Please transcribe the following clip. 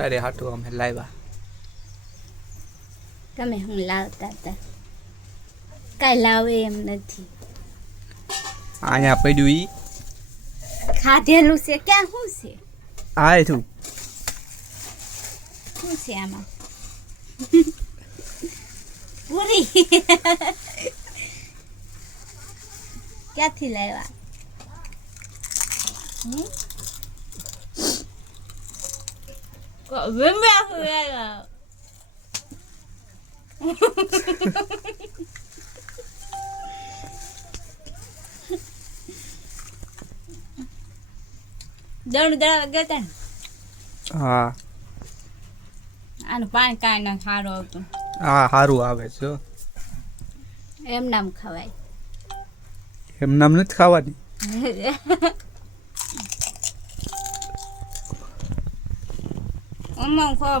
તારે હાટું અમે લાવ્યા. તમે હું લાવતા હતા કાંઈ લાવે એમ નથી. અહીંયા પડ્યું ઈ ખાધેલું છે ક્યાં શું છે આય તું શું છે આમાં પૂરી ક્યાંથી લાવ્યા દણ દળાવા ગયા તા ને હા આનું પાણી કાંઈ ના સારું આવતું હા સારું આવે છે હો. એમ નામ ખવાય એમ નામ નથી ખાવાની. અમારું ખાવા